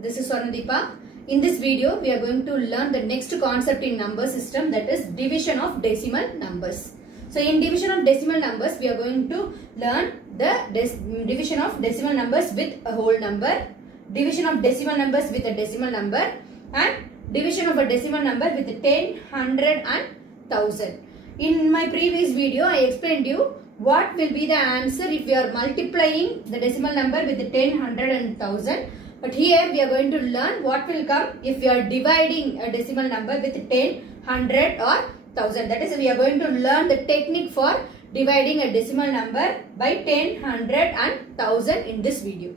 this is Swarnadeepa. In this video, we are going to learn the next concept in number system, that is division of decimal numbers. So in division of decimal numbers, we are going to learn the division of decimal numbers with a whole number, division of decimal numbers with a decimal number, and division of a decimal number with 10, 100 and 1000. In my previous video, I explained you what will be the answer if we are multiplying the decimal number with 10, 100 and 1000. But here we are going to learn what will come if we are dividing a decimal number with 10, 100 or 1000. That is, we are going to learn the technique for dividing a decimal number by 10, 100 and 1000 in this video.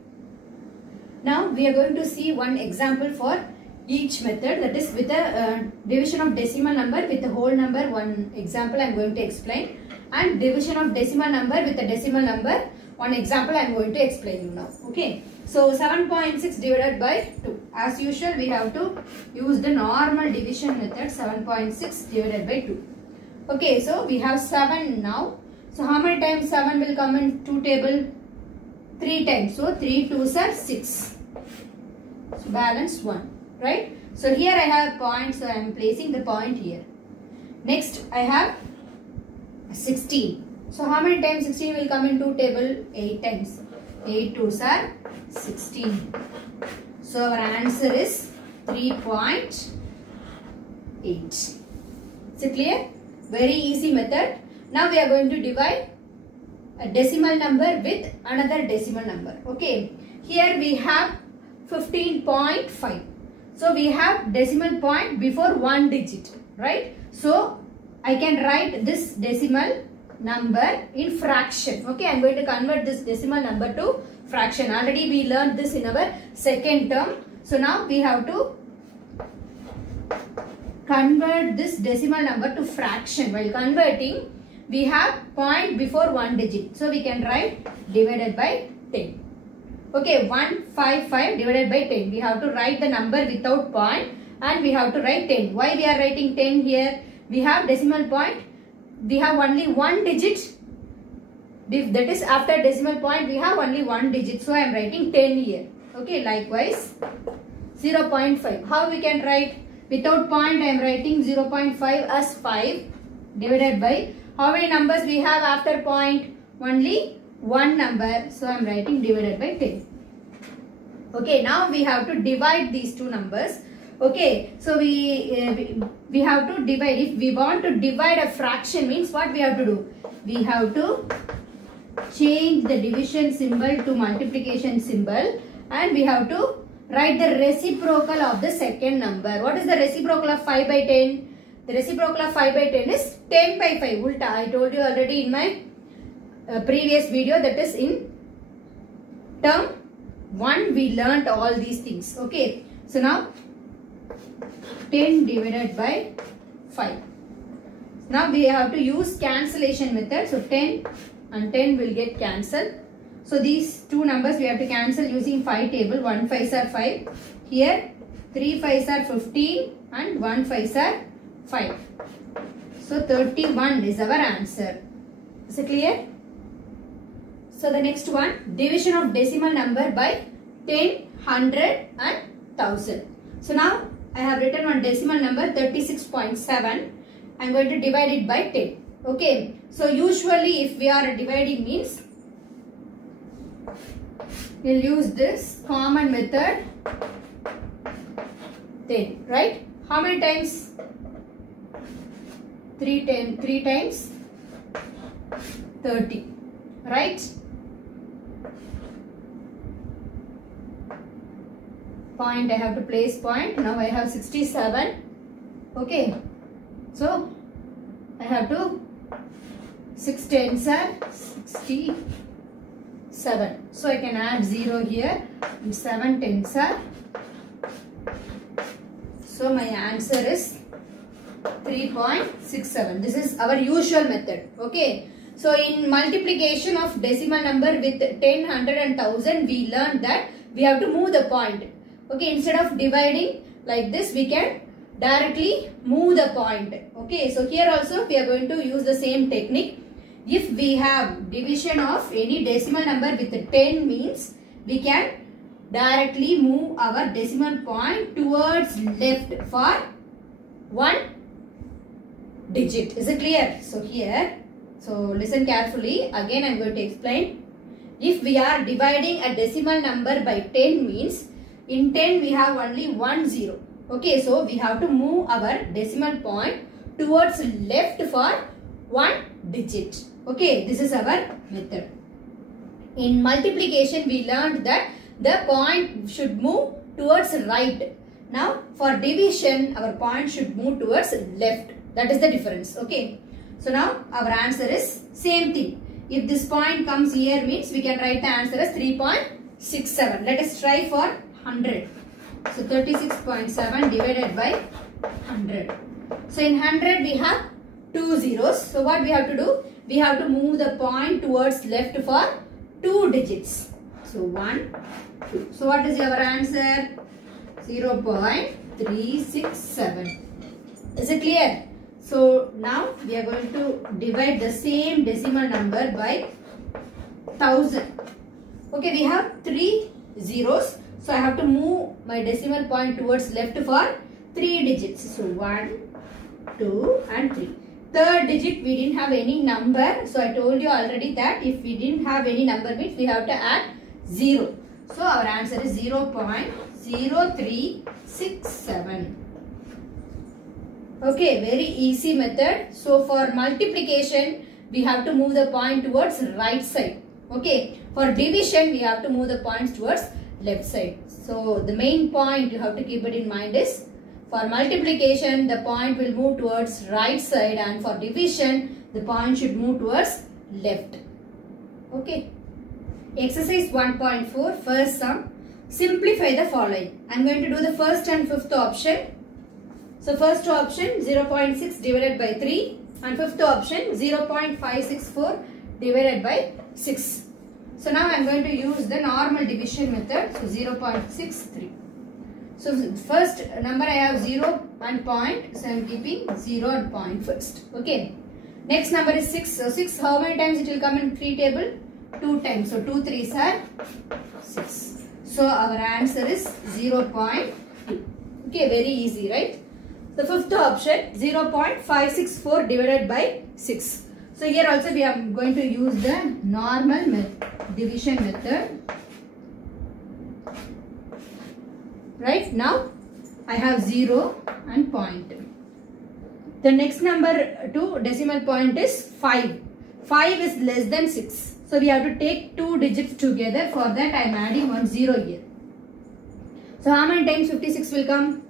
Now we are going to see one example for each method, that is with a division of decimal number with a whole number. One example I am going to explain, and division of decimal number with a decimal number. One example I am going to explain you now. Okay. So 7.6 divided by 2. As usual, we have to use the normal division method. 7.6 divided by 2. Okay. So we have 7 now. So how many times 7 will come in 2 table? 3 times. So 3 2s are 6. So balance 1. Right. So here I have point. So I am placing the point here. Next I have 16. So how many times 16 will come in 2 table? 8 times. 8 2s are 16. So our answer is 3.8. Is it clear? Very easy method. Now we are going to divide a decimal number with another decimal number. Okay. Here we have 15.5. So we have decimal point before one digit. Right. So I can write this decimal number in fraction. Okay, I am going to convert this decimal number to fraction. Already we learned this in our second term. So now we have to convert this decimal number to fraction. While converting, we have point before one digit. So we can write divided by 10. Okay, 155 divided by 10. We have to write the number without point and we have to write 10. Why we are writing 10 here? We have decimal point. We have only one digit. That is, after decimal point we have only one digit. So I am writing 10 here. Okay, likewise 0.5. How we can write? Without point I am writing 0.5 as 5 divided by, how many numbers we have after point? Only one number. So I am writing divided by 10. Okay, now we have to divide these two numbers. Okay, so we have to divide. If we want to divide a fraction, means what we have to do? We have to change the division symbol to multiplication symbol, and we have to write the reciprocal of the second number. What is the reciprocal of 5 by 10? The reciprocal of 5 by 10 is 10 by 5. Ulta. I told you already in my previous video, that is in term 1 we learnt all these things. Okay, so now 10 divided by 5. Now we have to use cancellation method. So 10 and 10 will get cancelled. So these two numbers we have to cancel using 5 table. 1 5s are 5. Here 3 5s are 15 and 1 5s are 5. So 31 is our answer. Is it clear? So the next one, division of decimal number by 10, 100 and 1000. So now I have written one decimal number 36.7. I am going to divide it by 10. Okay. So usually if we are dividing means, we will use this common method 10. Right. How many times? 3 times 30. Right. Point, I have to place point. Now I have 67. Okay, so I have to 6 tens are 67. So I can add 0 here and 7 tens are. So my answer is 3.67. This is our usual method. Okay, so in multiplication of decimal number with 10, 100 and 1000, we learned that we have to move the point. Okay, instead of dividing like this, we can directly move the point. Okay, so here also we are going to use the same technique. If we have division of any decimal number with 10 means, we can directly move our decimal point towards left for 1 digit. Is it clear? So here, so listen carefully. Again I am going to explain. If we are dividing a decimal number by 10 means, in 10 we have only 1 0. Okay, so we have to move our decimal point towards left for 1 digit. Okay, this is our method. In multiplication we learned that the point should move towards right. Now for division our point should move towards left. That is the difference. Okay. So now our answer is same thing. If this point comes here means we can write the answer as 3.67. Let us try for 100. So 36.7 divided by 100. So in 100 we have 2 zeros. So what we have to do? We have to move the point towards left for 2 digits. So 1, 2. So what is your answer? 0.367. Is it clear? So now we are going to divide the same decimal number by 1000. Okay, we have 3 zeros. So I have to move my decimal point towards left for 3 digits. So 1, 2 and 3. Third digit we didn't have any number. So I told you already that if we didn't have any number means we have to add 0. So our answer is 0.0367. Okay, very easy method. So for multiplication, we have to move the point towards right side. Okay, for division, we have to move the points towards left side. So the main point you have to keep it in mind is, for multiplication, the point will move towards right side, and for division, the point should move towards left. Okay. Exercise 1.4, first sum. Simplify the following. I am going to do the first and fifth option. So first option 0.6 divided by 3 and fifth option 0.564 divided by 6. So now I am going to use the normal division method. So 0.63. So first number I have 0 and point. So I am keeping 0 and point first. Okay. Next number is 6. So 6, how many times it will come in 3 table? 2 times. So 2 3s are 6. So our answer is 0.2. Okay, very easy, right? The fifth option 0.564 divided by 6. So here also we are going to use the normal division method. Right, now I have 0 and point. The next number to decimal point is 5. 5 is less than 6. So we have to take 2 digits together. For that I am adding 1 0 here. So how many times 56 will come?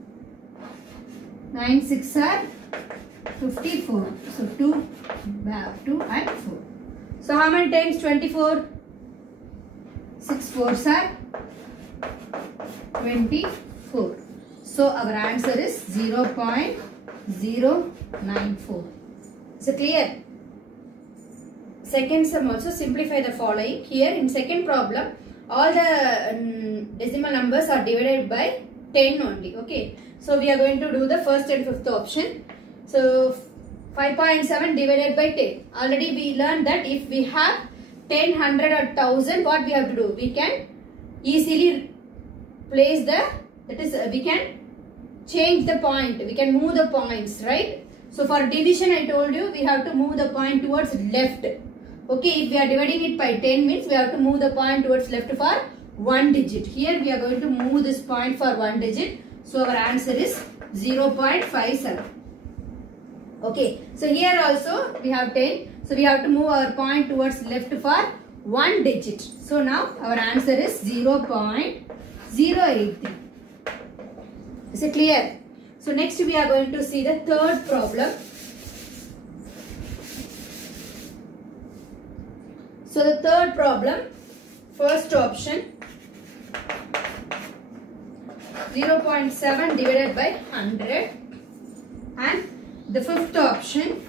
9 6 are 54. So 2 and 4. So how many times 24? 6 4s are 24. So our answer is 0.094. Is it clear? Second sum also, simplify the following. Here in second problem, all the decimal numbers are divided by 10 only. Okay. So we are going to do the first and fifth option. So 5.7 divided by 10. Already we learned that if we have 10, 100 or 1000, what we have to do? We can easily place we can change the point. We can move the points, right? So for division I told you we have to move the point towards left. Okay, if we are dividing it by 10 means we have to move the point towards left for 1 digit. Here we are going to move this point for 1 digit. So our answer is 0.57. Okay, so here also we have 10. So we have to move our point towards left for 1 digit. So now our answer is 0.083. Is it clear? So next we are going to see the third problem. So the third problem, first option 0.7 divided by 100 and the fifth option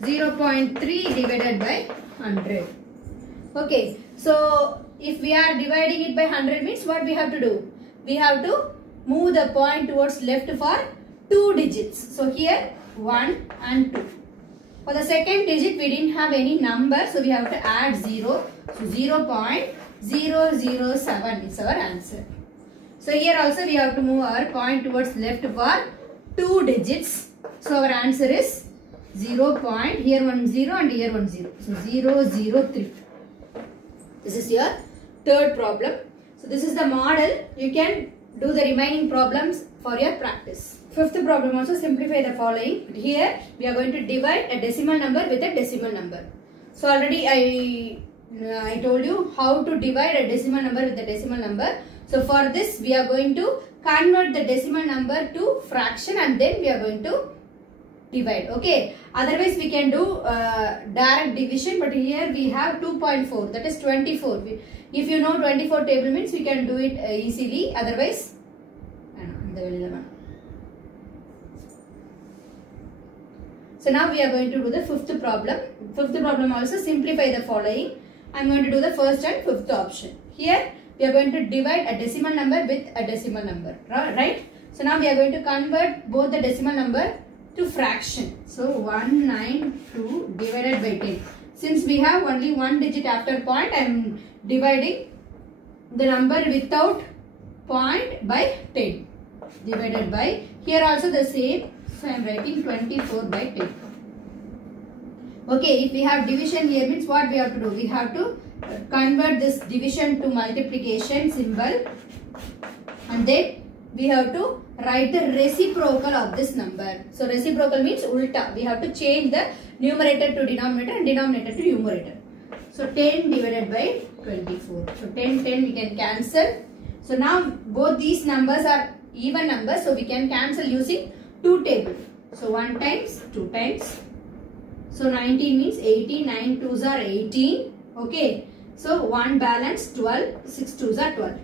0.3 divided by 100. Okay, so if we are dividing it by 100 means what we have to do? We have to move the point towards left for 2 digits. So here 1 and 2. For the second digit we didn't have any number, so we have to add 0. So 0.007 is our answer. So here also we have to move our point towards left for 2 digits. So our answer is 0 point, here 1 0 and here 1 0. So 0 0 3. This is your third problem. So this is the model. You can do the remaining problems for your practice. Fifth problem also, simplify the following. Here we are going to divide a decimal number with a decimal number. So already I told you how to divide a decimal number with a decimal number. So for this we are going to convert the decimal number to fraction and then we are going to divide. Okay. Otherwise we can do direct division, but here we have 2.4, that is 24. If you know 24 table means we can do it easily. Otherwise, so now we are going to do the fifth problem. Fifth problem also, simplify the following. I am going to do the first and fifth option. Here we are going to divide a decimal number with a decimal number, right? So now we are going to convert both the decimal number to fraction. So 192 divided by 10. Since we have only one digit after point, I am dividing the number without point by 10. Divided by, here also the same. So I am writing 24 by 10. Okay, if we have division here means what we have to do? We have to convert this division to multiplication symbol and then we have to write the reciprocal of this number. So reciprocal means ulta. We have to change the numerator to denominator and denominator to numerator. So 10 divided by 24. So 10 we can cancel. So now both these numbers are even numbers. So we can cancel using 2 table. So 1 times, 2 times. So 19 means 18. 9 2s are 18. Okay. So 1 balance 12. 6 2s are 12.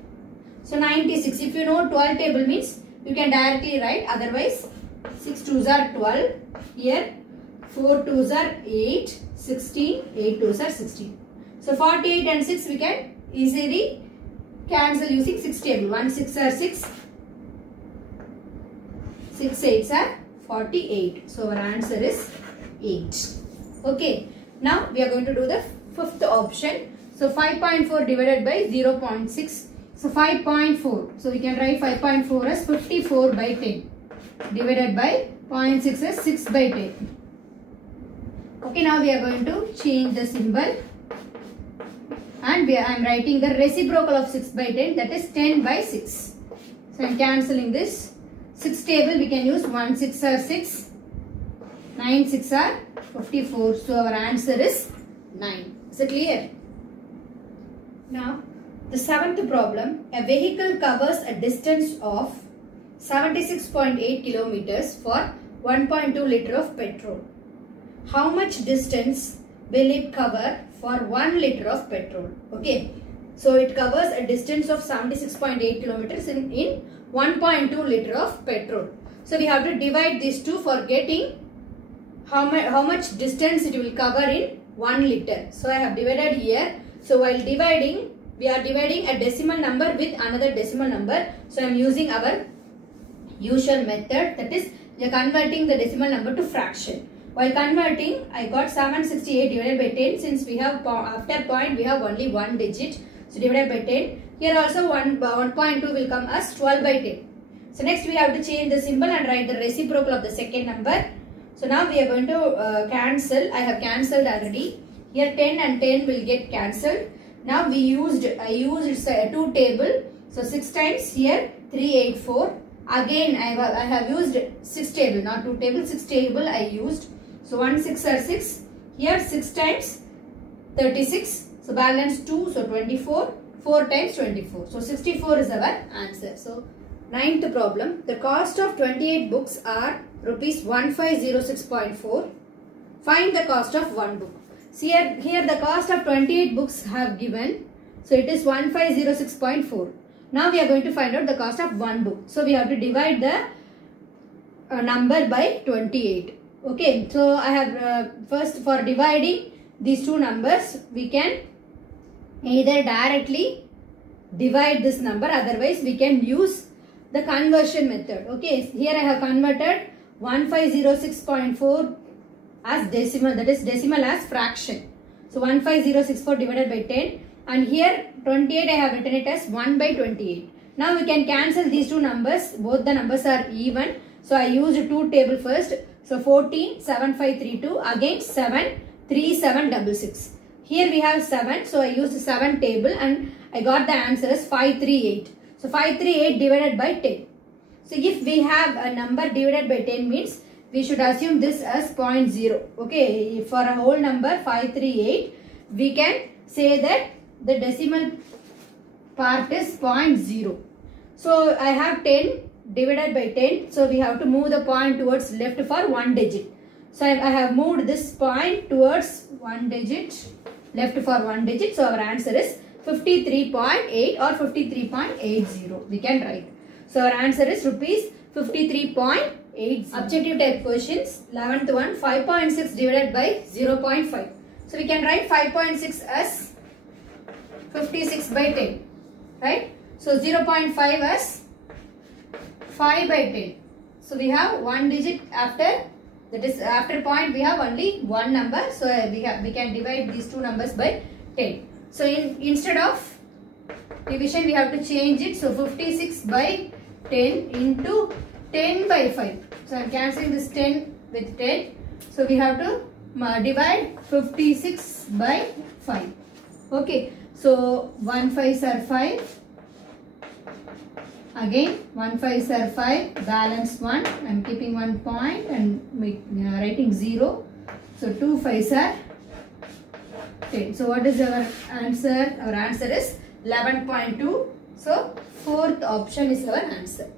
So 96. If you know 12 table means you can directly write. Otherwise 6 2s are 12. Here 4 2s are 8. 16. 8 2s are 16. So 48 and 6 we can easily cancel using 6 table. 1 6 are 6. 6 8s are 48. So our answer is 8. Okay. Now we are going to do the fifth option. So 5.4 divided by 0.6. So 5.4. So we can write 5.4 as 54 by 10. Divided by 0.6 as 6 by 10. Okay, now we are going to change the symbol. And I am writing the reciprocal of 6 by 10, that is 10 by 6. So I am cancelling this. 6 table we can use 1 6 are 6. 9 6 are 54. So our answer is 9. Is it clear? Now the seventh problem. A vehicle covers a distance of 76.8 kilometers for 1.2 liter of petrol. How much distance will it cover for 1 liter of petrol? Okay. So it covers a distance of 76.8 kilometers in 1.2 liter of petrol. So we have to divide these two for getting how much distance it will cover in 1 liter. So I have divided here. So while dividing, we are dividing a decimal number with another decimal number. So I am using our usual method, that is we are converting the decimal number to fraction. While converting, I got 768 divided by 10. Since we have after point we have only one digit. So divided by 10. Here also 1.2 will come as 12 by 10. So next we have to change the symbol and write the reciprocal of the second number. So now we are going to cancel. I have cancelled already. Here 10 and 10 will get cancelled. Now I used 2 table. So 6 times here 384. Again I have used 6 table, not 2 table, 6 table I used. So 1 6 are 6. Here 6 times 36. So balance 2. So 24. 4 times 24. So 64 is our answer. So ninth problem. The cost of 28 books are rupees 1506.4. Find the cost of one book. See here the cost of 28 books have given. So it is 1506.4. Now we are going to find out the cost of one book. So we have to divide the number by 28. Okay. So I have first for dividing these two numbers, we can either directly divide this number, otherwise we can use the conversion method. Okay. Here I have converted 1506.4 as decimal, that is decimal as fraction. So 15064 divided by 10, and here 28 I have written it as 1 by 28. Now we can cancel these two numbers. Both the numbers are even. So I used 2 table first. So 14, 7, 5, 3, 2 against 7, 3, 7, 6, 6. Here we have 7. So I used 7 table and I got the answer as 5, 3, 8. So 5, 3, 8 divided by 10. So if we have a number divided by 10 means we should assume this as 0.0. Okay, for a whole number 5, 3, 8, we can say that the decimal part is 0.0. So I have 10 divided by 10. So we have to move the point towards left for 1 digit. So I have moved this point towards 1 digit, left for 1 digit. So our answer is 53.8 or 53.80. We can write. So our answer is rupees 53.8. Objective type questions. 11th one, 5.6 divided by 0.5. So we can write 5.6 as 56 by 10. Right? So 0.5 as 5 by 10. So we have 1 digit after, that is after point we have only one number. So we can divide these two numbers by 10. So instead of division we have to change it. So 56 by 10 into 10 by 5. So I am cancelling this 10 with 10. So we have to divide 56 by 5. Okay. So 1 5s are 5. Again 1 5s are 5. Balance 1. I am keeping 1 point and writing 0. So 2 5s are 10. So what is our answer? Our answer is 11.2. So fourth option is our answer.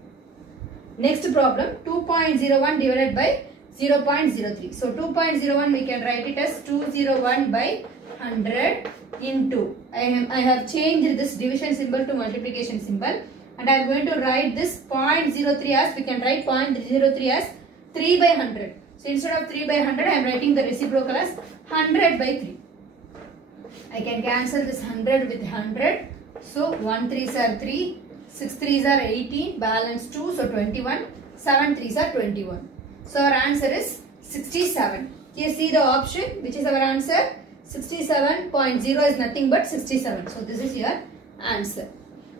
Next problem, 2.01 divided by 0.03. So 2.01 we can write it as 201 by 100 into, I have changed this division symbol to multiplication symbol, and I am going to write this 0.03 as, we can write 0.03 as 3 by 100. So instead of 3 by 100 I am writing the reciprocal as 100 by 3. I can cancel this 100 with 100. So 1 3s are 3, 6 3s are 18, balance 2, so 21, 7 3s are 21. So our answer is 67. Here see the option, which is our answer. 67.0 is nothing but 67. So this is your answer.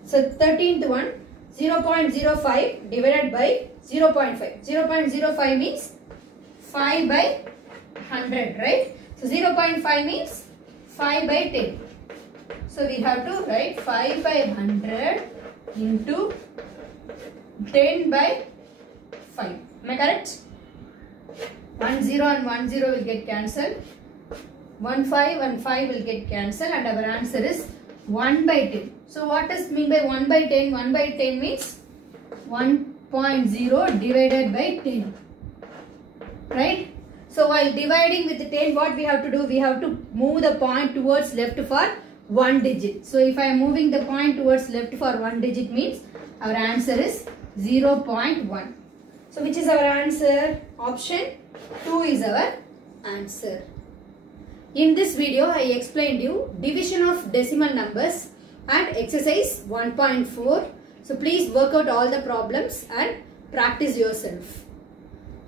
So 13th one, 0.05 divided by 0.5. 0.05 means 5 by 100, right? So 0.5 means 5 by 10. So we have to write 5 by 100 into 10 by 5. Am I correct? 1 0 and 1 0 will get cancelled. 1 5 and 5 will get cancelled, and our answer is 1 by 10. So what does mean by 1 by 10? 1 by 10 means 1.0 divided by 10. Right? So while dividing with 10, what we have to do? We have to move the point towards left for 1 digit. So if I am moving the point towards left for 1 digit means our answer is 0.1. So which is our answer? Option 2 is our answer. In this video I explained you division of decimal numbers and exercise 1.4. So please work out all the problems and practice yourself.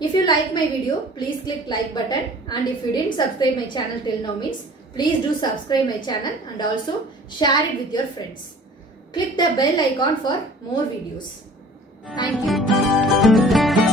If you like my video, please click like button, and if you didn't subscribe my channel till now means please do subscribe my channel and also share it with your friends. Click the bell icon for more videos. Thank you.